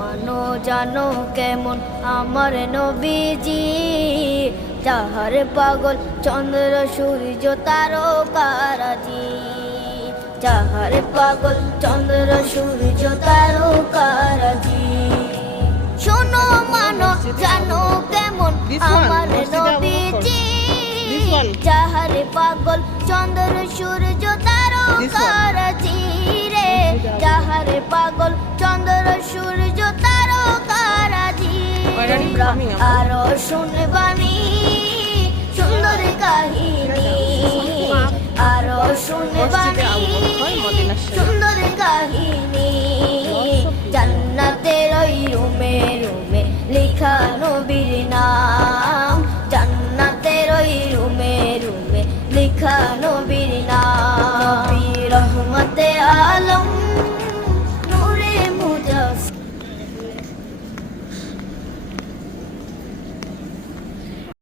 মানো জানো কেমন আমার নবীজি, যাহার পাগল চন্দ্র সূর্য তারকারাজি, যাহার পাগল চন্দ্র সূর্য তারকারাজি। শোনো মানো জানো কেমন আমার নবীজি, যাহার পাগল চন্দ্র সূর্য তারকারাজি রে, যাহার পাগল চন্দ্র সূর্য তারকারাজি। আরো শুনবানি সুন্দর কাহিনী, আরো শুনবানি